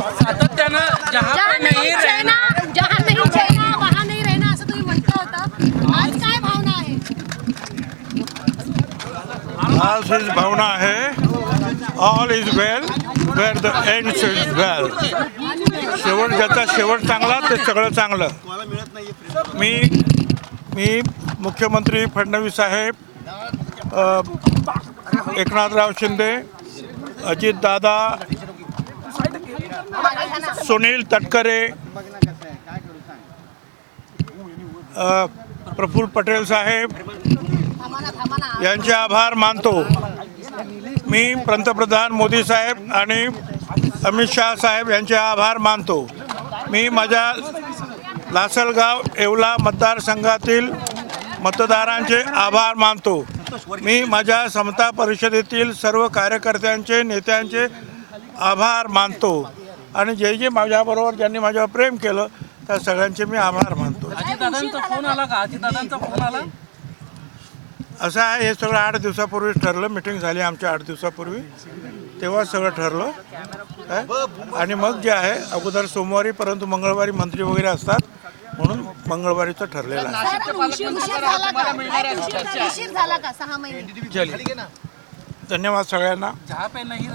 सातत्यानं जहां पे नहीं रहना वहां नहीं रहना असं तुम्ही म्हटलं होतं. आज काय भावना आहे? आज ही भावना आहे all is well where the end is well. शेवट ज्याचा शेवट चांगला ते सगळं चांगलं. मी मुख्यमंत्री फडणवीस साहेब, एकनाथराव शिंदे, अजितदादा, सुनील तटकरे, प्रफुल्ल पटेल साहेब यांचे आभार मानतो. मी पंतप्रधान मोदी साहेब आणि अमित शाह साहेब यांचे आभार मानतो. मी माझ्या लासलगाव येवला मतदारसंघातील मतदारांचे आभार मानतो. मी माझ्या समता परिषदेतील सर्व कार्यकर्त्यांचे नेत्यांचे आभार मानतो आणि जे माझ्याबरोबर ज्यांनी माझ्यावर प्रेम केलं त्या सगळ्यांचे मी आभार मानतो. अजितदादांचा फोन आला का? अजितदादांचा फोन आला? असं आहे, हे सगळं 8 दिवसापूर्वीच ठरलं. मिटिंग झाली आमच्या 8 दिवसापूर्वी, तेव्हा सगळं ठरलं काय. आणि मग जे आहे अगोदर सोमवारी, परंतु मंगळवारी मंत्री वगैरे असतात म्हणून मंगळवारीचं ठरलेलं आहे. उशीर झाला का 6 महिने? चलिए, धन्यवाद सगळ्यांना. जहां पे नहीं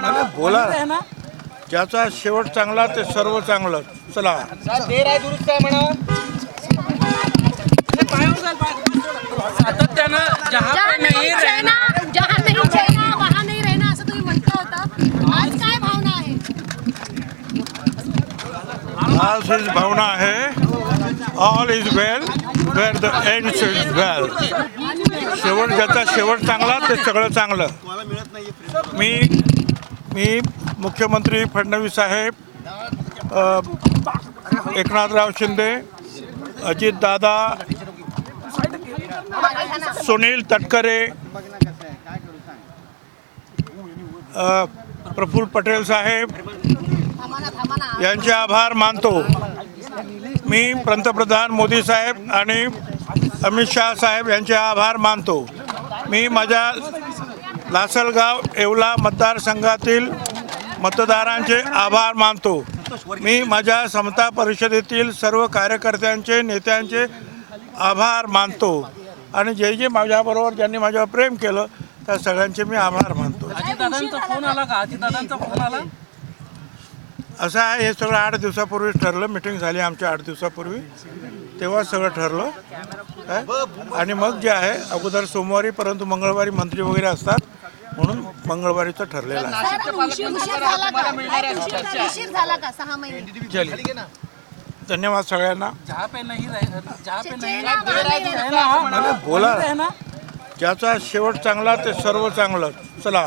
मला बोला, ज्याचा शेवट चांगला ते सर्व चांगलं. चला, सातत्यानं जहां पे नहीं रहना वहां नहीं रहना असं तुम्ही म्हटलं होतं. आज काय भावना आहे? आज ही भावना आहे all is well where the end is well. शेवट ज्याचा शेवट चांगला ते सगळं चांगलं. मी मुख्यमंत्री फडणवीस साहेब, एकनाथराव शिंदे, अजितदादा, सुनील तटकरे, प्रफुल्ल पटेल साहेब यांचे आभार मानतो. मी पंतप्रधान मोदी साहेब आणि अमित शाह साहेब यांचे आभार मानतो. मी माझ्या लासलगाव येवला मतदारसंघातील मतदारांचे आभार मानतो. मी माझ्या समता परिषदेतील सर्व कार्यकर्त्यांचे नेत्यांचे आभार मानतो आणि जे माझ्याबरोबर ज्यांनी माझ्यावर प्रेम केलं त्या सगळ्यांचे मी आभार मानतो. अजितदादांचा फोन आला का? अजितदादांचा फोन आला? असं आहे, हे सगळं 8 दिवसापूर्वीच ठरलं. मिटिंग झाली आमच्या 8 दिवसापूर्वी, तेव्हा सगळं ठरलं काय. आणि मग जे आहे अगोदर सोमवारी, परंतु मंगळवारी मंत्री वगैरे असतात म्हणून मंगळवारीचं ठरलेलं आहे. उशीर झाला का 6 महिने? चलिए, धन्यवाद सगळ्यांना. जहां पे नहीं मला बोला, ज्याचा शेवट चांगला ते सर्व चांगलं. चला.